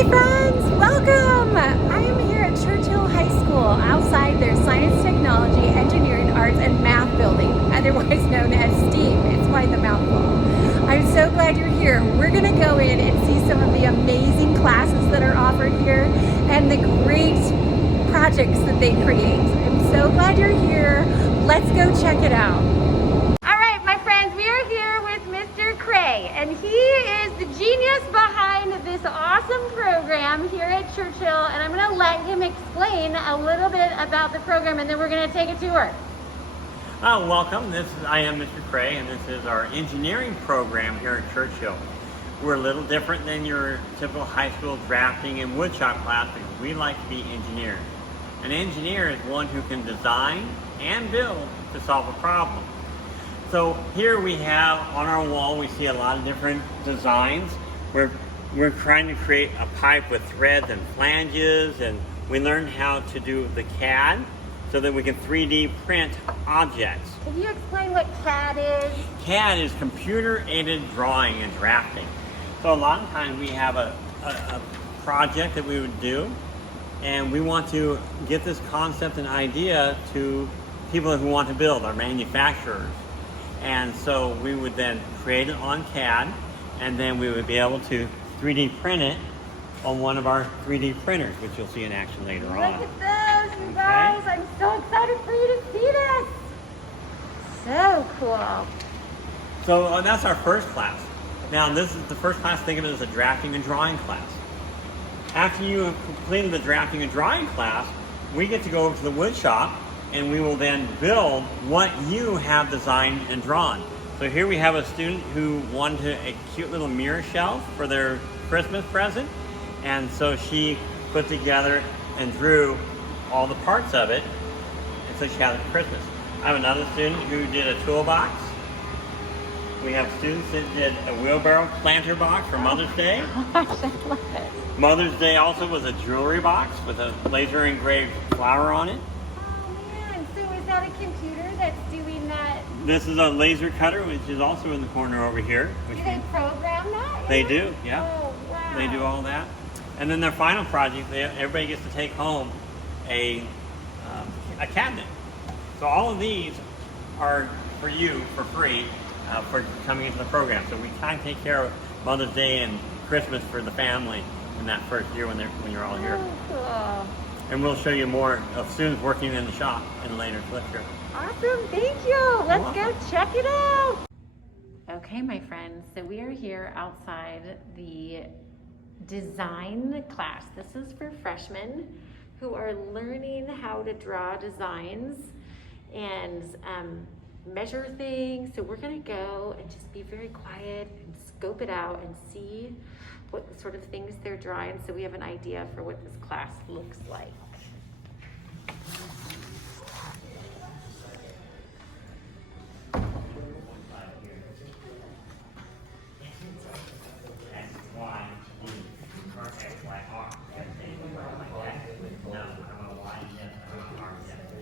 Hey friends, welcome! I am here at Churchill High School outside their Science, Technology, Engineering, Arts, and Math building, otherwise known as STEAM. It's quite the mouthful. I'm so glad you're here. We're going to go in and see some of the amazing classes that are offered here and the great projects that they create. I'm so glad you're here. Let's go check it out. All right, my friends, we are here with Mr. Cray, and he is the genius behind this awesome program here at Churchill, and I'm going to let him explain a little bit about the program, and then we're going to take a tour. Welcome. I am Mr. Cray, and this is our engineering program here at Churchill. We're a little different than your typical high school drafting and woodshop class because we like to be engineers. An engineer is one who can design and build to solve a problem. So here we have on our wall, we see a lot of different designs. We're trying to create a pipe with threads and flanges, and we learned how to do the CAD so that we can 3D print objects. Can you explain what CAD is? CAD is computer-aided drawing and drafting. So a lot of times we have a project that we would do, and we want to get this concept and idea to people who want to build, our manufacturers. And so we would then create it on CAD, and then we would be able to 3D print it on one of our 3D printers, which you'll see in action later on. Look at this, you guys. I'm so excited for you to see this. So cool. So that's our first class. Now this is the first class, think of it as a drafting and drawing class. After you have completed the drafting and drawing class, we get to go over to the wood shop, and we will then build what you have designed and drawn. So here we have a student who wanted a cute little mirror shelf for their Christmas present, and so she put together and drew all the parts of it, and so she had it for Christmas. I have another student who did a toolbox. We have students that did a wheelbarrow planter box for Mother's Day. I love it. Mother's Day also was a jewelry box with a laser engraved flower on it. Is that a computer that's doing that? This is a laser cutter, which is also in the corner over here. Do they program that? They do, yeah. Oh, wow. They do all that. And then their final project, everybody gets to take home a cabinet. So all of these are for you for free for coming into the program. So we kind of take care of Mother's Day and Christmas for the family in that first year when you're all here. Oh, cool. And we'll show you more of students working in the shop in a later clip here. Awesome, thank you. Let's go check it out. Okay, my friends, so we are here outside the design class. This is for freshmen who are learning how to draw designs and measure things. So we're gonna go and just be very quiet and scope it out and see what sort of things they're drawing, so we have an idea for what this class looks like.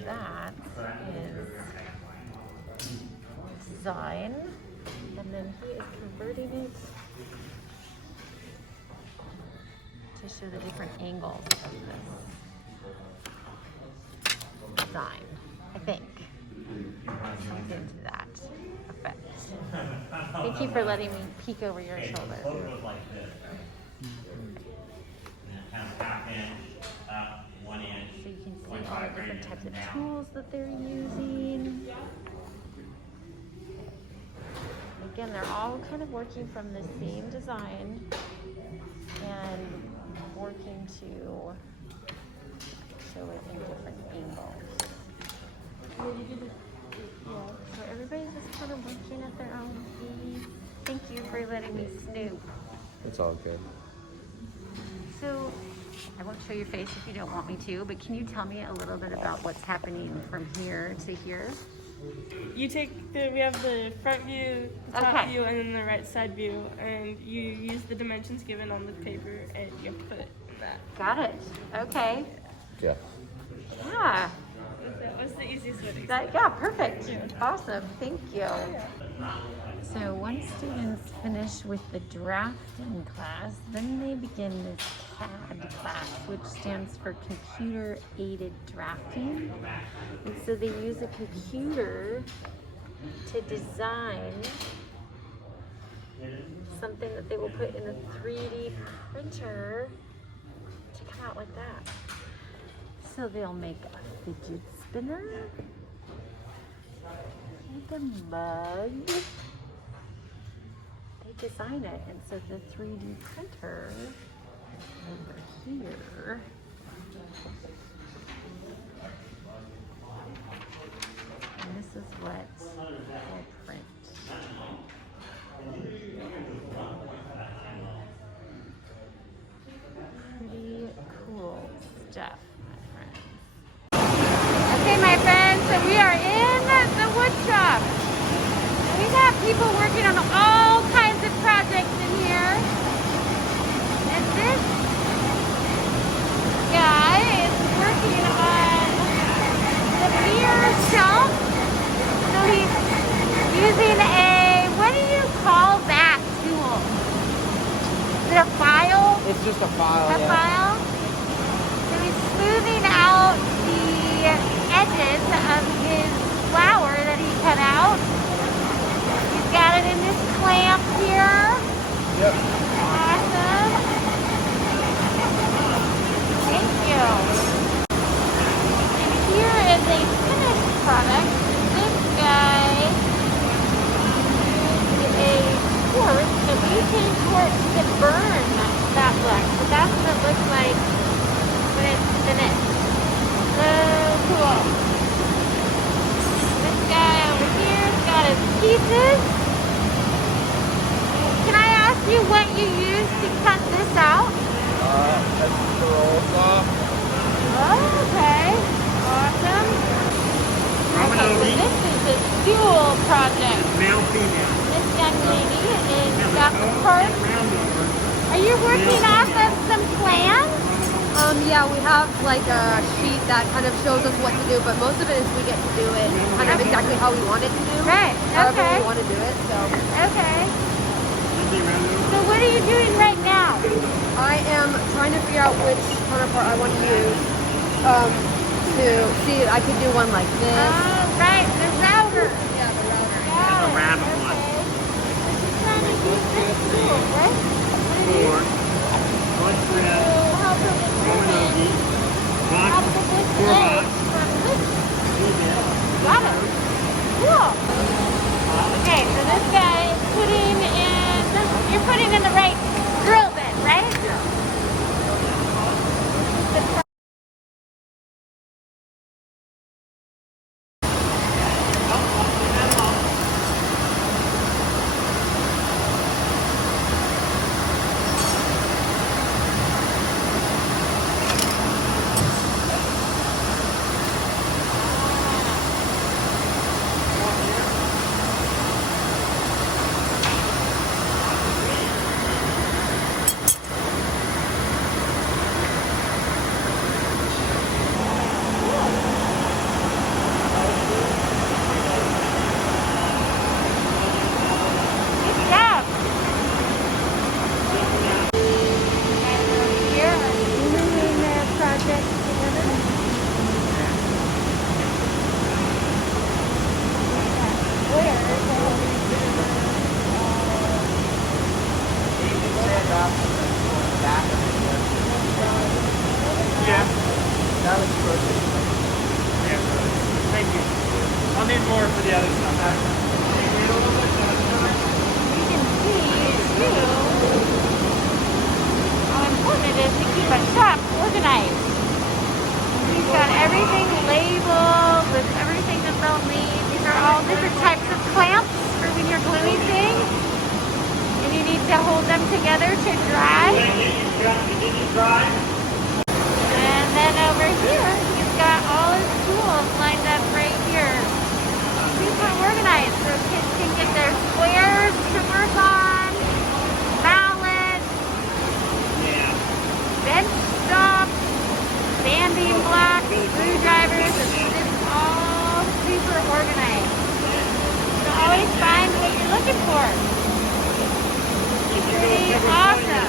That is design, and then he is converting it to show the different angles of this design, I think. Look into that effect. Thank you for letting me peek over your shoulder. So So you can see all the different types of tools that they're using. Again, they're all kind of working from the same design and working to show it in different angles. Yeah, so everybody's just kind of working at their own pace. Thank you for letting me snoop. It's all good. So, I won't show your face if you don't want me to, but can you tell me a little bit about what's happening from here to here? We have the front view, the top Okay. view, and then the right side view, and you use the dimensions given on the paper, and you have to put it in that. Got it. Okay. Yeah. Yeah. That was the easiest way to explain. Yeah, perfect. Awesome. Thank you. So once students finish with the drafting class, then they begin this CAD class, which stands for Computer Aided Drafting. And so they use a computer to design something that they will put in a 3D printer to come out like that. So they'll make a fidget spinner, like a mug. They design it, and so the 3D printer over here and this is what will print. Pretty cool stuff, my friends. Okay, my friends, so we are in the wood shop. We got people working on all kinds of projects in here. And this guy is working on the beer shelf. So he's using a, what do you call that tool? Is it a file? It's just a file. A file? So he's smoothing out the edges of his flour that he cut out. He's got it in this clamp here. Yep. Awesome. Thank you. And here is a finished product. This guy used a torch, a butane torch to burn that black. So that's what it looks like when it's finished. So cool. This guy over here has got his pieces. Can I ask you what you used to cut this out? That's the roll saw. Oh, okay. Awesome. Okay, so this is a dual project. Male, female. This young lady is got the part. Are you working off of some plans? Yeah, we have like a sheet that kind of shows us what to do, but most of it is we get to do it kind of exactly how we want it to do. Right, However okay. we want to do it, so. Okay. So what are you doing right now? I am trying to figure out which counterpart I want to use to see, I could do one like this. Oh, right, the router. Yeah, the router. Yeah, The rabbit one. okay. Just trying to use this tool, right? Four. One thread. How to One hoagie. How Box. to this Four leg box. from this. Female. Got it. Cool. Okay, so this guy is putting in, you're putting in the right drill bit, right? Good job. Guys over here are doing their project together. Yeah. That was perfect. Yeah. Thank you. I'll need more for the other stuff. You can see too how important it is to keep a shop organized. He's got everything labeled with everything that they'll need. These are all different types of clamps for when you're gluing things. And you need to hold them together to dry. Did you try? And then over here, he's got all his tools lined up right here. Super organized so kids can get their squares to work on, mallets, Yeah. bench stops, sanding blocks, screwdrivers. It's all super organized. So always find what you're looking looking for. Pretty awesome.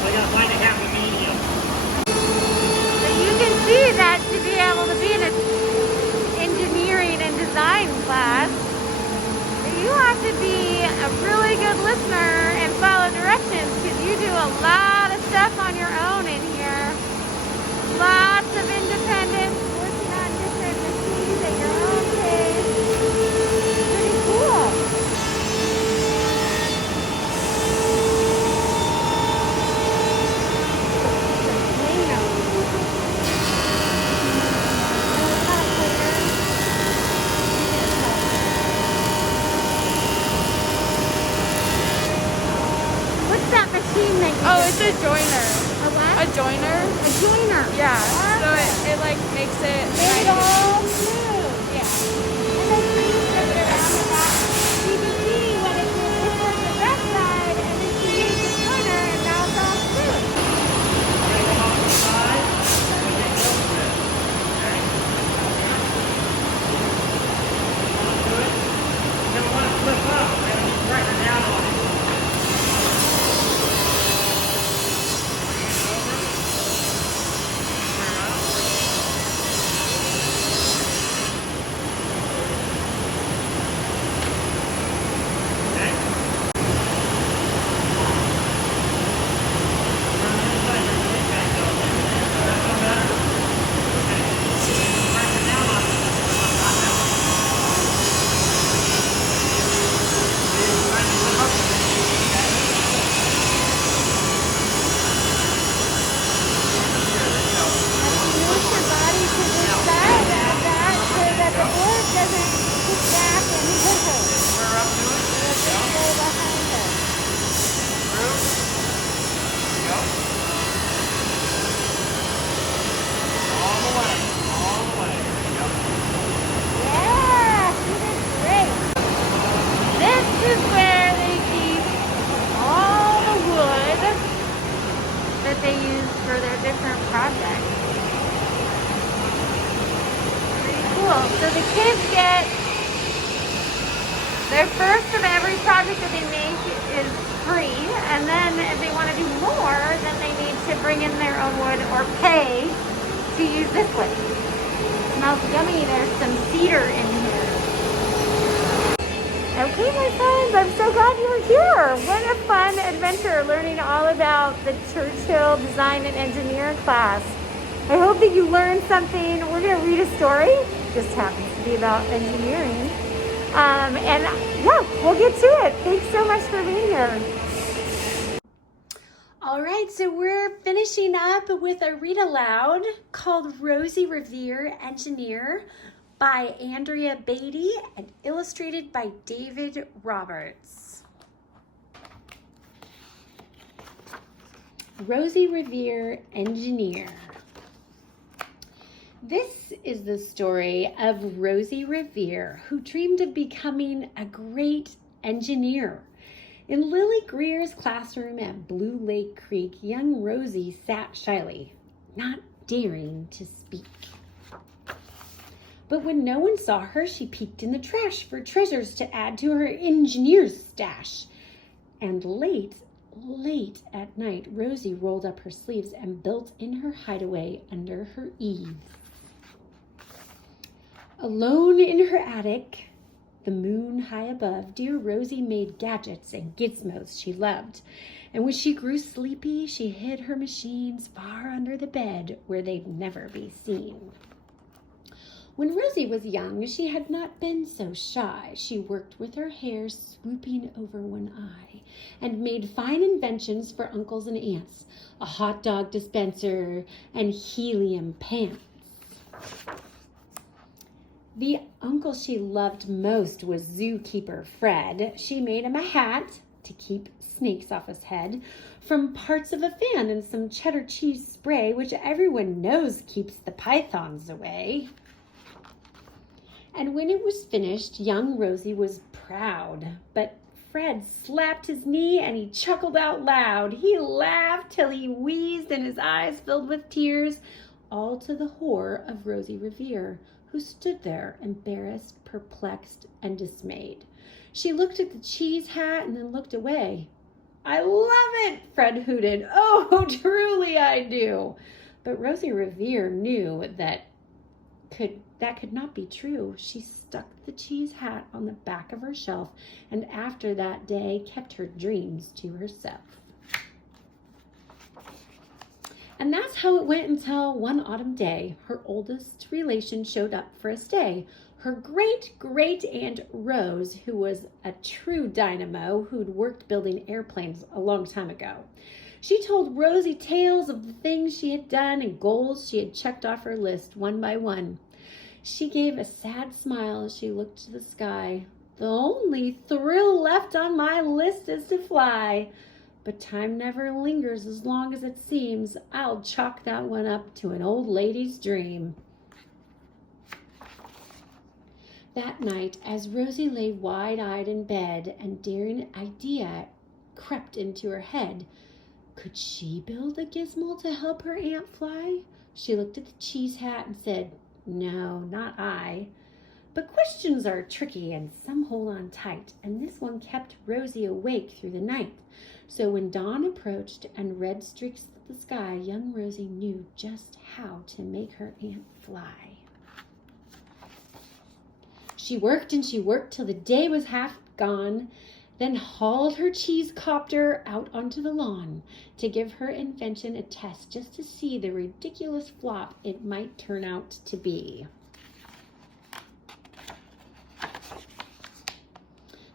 I gotta find a happy medium. But you can see that to be able to be in an engineering and design class, you have to be a really good listener and follow directions, because you do a lot of stuff on your own in here. Lots of independence, working on different machines at your own pace. Pretty cool. What's that machine that you Oh, just it's a joiner. a what? A joiner? A joiner. Yeah. Awesome. So it like makes it Make it nice. all smooth. Yeah. And then you flip it around and back. You can see when it's towards the left side, and then you use the joiner, and now it's all smooth. Come off the side, and get close to it. Okay? Do it. You're gonna want to flip up. We're gonna be pressure down on it. Bring it over. Turn around. Okay? Turn the other side. Bring it back down. Does that feel better? Okay. Pressure down on it. Not that one. Trying to flip up. Move your body to this side of that so that the board doesn't kick back and hit her. We're up to it. It'll just go behind her. Through. Go. All the way. All the way. Yep. Yeah, she did great. This is where they keep all the wood that they use for their different projects. Pretty cool. So the kids get their first of every project that they make is free, and then if they want to do more, then they need to bring in their own wood or pay to use this wood. Smells yummy. There's some cedar in here. Okay, my friends, I'm so glad you were here. What a fun adventure learning all about the Churchill Design and Engineer class. I hope that you learned something. We're going to read a story. Just happens to be about engineering. And yeah, we'll get to it. Thanks so much for being here. All right, so we're finishing up with a read aloud called Rosie Revere, Engineer by Andrea Beatty and illustrated by David Roberts. Rosie Revere, Engineer. This is the story of Rosie Revere, who dreamed of becoming a great engineer. In Lily Greer's classroom at Blue Lake Creek, young Rosie sat shyly, not daring to speak. But when no one saw her, she peeked in the trash for treasures to add to her engineer's stash. And late at night, Rosie rolled up her sleeves and built in her hideaway under her eaves. Alone in her attic, the moon high above, dear Rosie made gadgets and gizmos she loved. And when she grew sleepy, she hid her machines far under the bed where they'd never be seen. When Rosie was young, she had not been so shy. She worked with her hair swooping over one eye and made fine inventions for uncles and aunts, a hot dog dispenser and helium pants. The uncle she loved most was zookeeper Fred. She made him a hat to keep snakes off his head from parts of a fan and some cheddar cheese spray, which everyone knows keeps the pythons away. And when it was finished, young Rosie was proud, but Fred slapped his knee and he chuckled out loud. He laughed till he wheezed and his eyes filled with tears, all to the horror of Rosie Revere, who stood there embarrassed, perplexed, and dismayed. She looked at the cheese hat and then looked away. I love it, Fred hooted. Oh, truly I do. But Rosie Revere knew that could not be true. She stuck the cheese hat on the back of her shelf, and after that day kept her dreams to herself. And that's how it went until one autumn day, her oldest relation showed up for a stay. Her great-great-aunt Rose, who was a true dynamo who'd worked building airplanes a long time ago. She told Rosie tales of the things she had done and goals she had checked off her list one by one. She gave a sad smile as she looked to the sky. The only thrill left on my list is to fly. But time never lingers as long as it seems. I'll chalk that one up to an old lady's dream. That night, as Rosie lay wide-eyed in bed, a daring idea crept into her head. Could she build a gizmo to help her aunt fly? She looked at the cheese hat and said, "No, not I." But questions are tricky and some hold on tight, and this one kept Rosie awake through the night. So when dawn approached and red streaks the sky, young Rosie knew just how to make her aunt fly. She worked and she worked till the day was half gone, then hauled her cheese copter out onto the lawn to give her invention a test just to see the ridiculous flop it might turn out to be.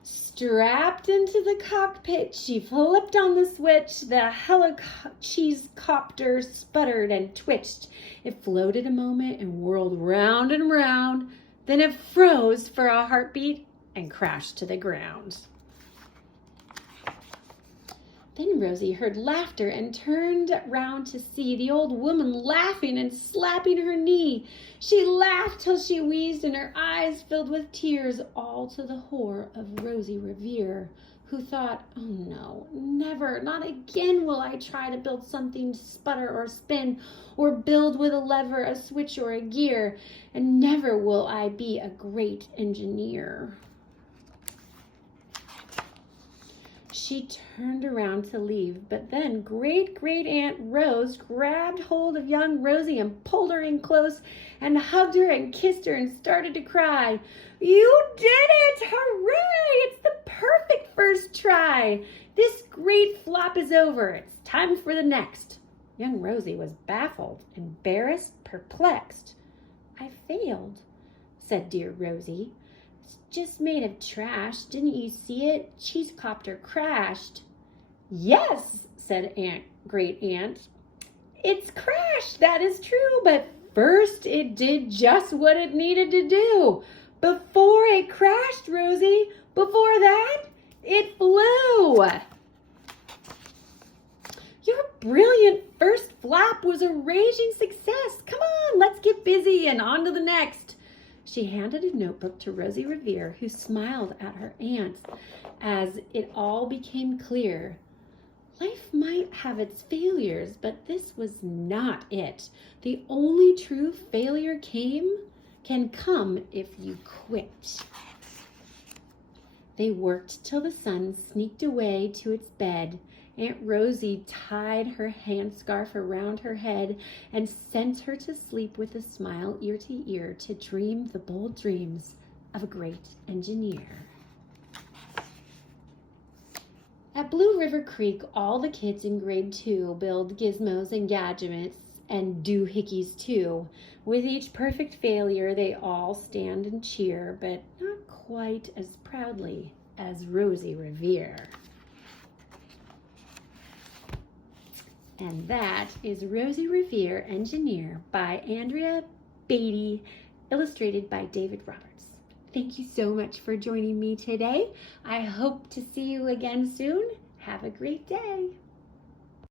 Strapped into the cockpit, she flipped on the switch. The cheese copter sputtered and twitched. It floated a moment and whirled round and round. Then it froze for a heartbeat and crashed to the ground. Then Rosie heard laughter and turned round to see the old woman laughing and slapping her knee. She laughed till she wheezed and her eyes filled with tears, all to the horror of Rosie Revere, who thought, "Oh no, never, not again will I try to build something to sputter or spin, or build with a lever, a switch, or a gear, and never will I be a great engineer." She turned around to leave, but then great-great-aunt Rose grabbed hold of young Rosie and pulled her in close and hugged her and kissed her and started to cry. "You did it! Hooray! It's the perfect first try! This great flop is over. It's time for the next." Young Rosie was baffled, embarrassed, perplexed. "I failed," said dear Rosie. "It's just made of trash. Didn't you see it? Cheesecopter crashed." "Yes," said great aunt. "It's crashed, that is true, but first it did just what it needed to do. Before it crashed, Rosie, before that, it flew." "Your brilliant first flap was a raging success. Come on, let's get busy and on to the next." She handed a notebook to Rosie Revere, who smiled at her aunt as it all became clear. Life might have its failures, but this was not it. The only true failure can come if you quit. They worked till the sun sneaked away to its bed. Aunt Rosie tied her handscarf around her head and sent her to sleep with a smile ear to ear to dream the bold dreams of a great engineer. At Blue River Creek, all the kids in grade 2 build gizmos and gadgets and doohickeys too. With each perfect failure, they all stand and cheer, but not quite as proudly as Rosie Revere. And that is Rosie Revere, Engineer by Andrea Beatty, illustrated by David Roberts. Thank you so much for joining me today. I hope to see you again soon. Have a great day.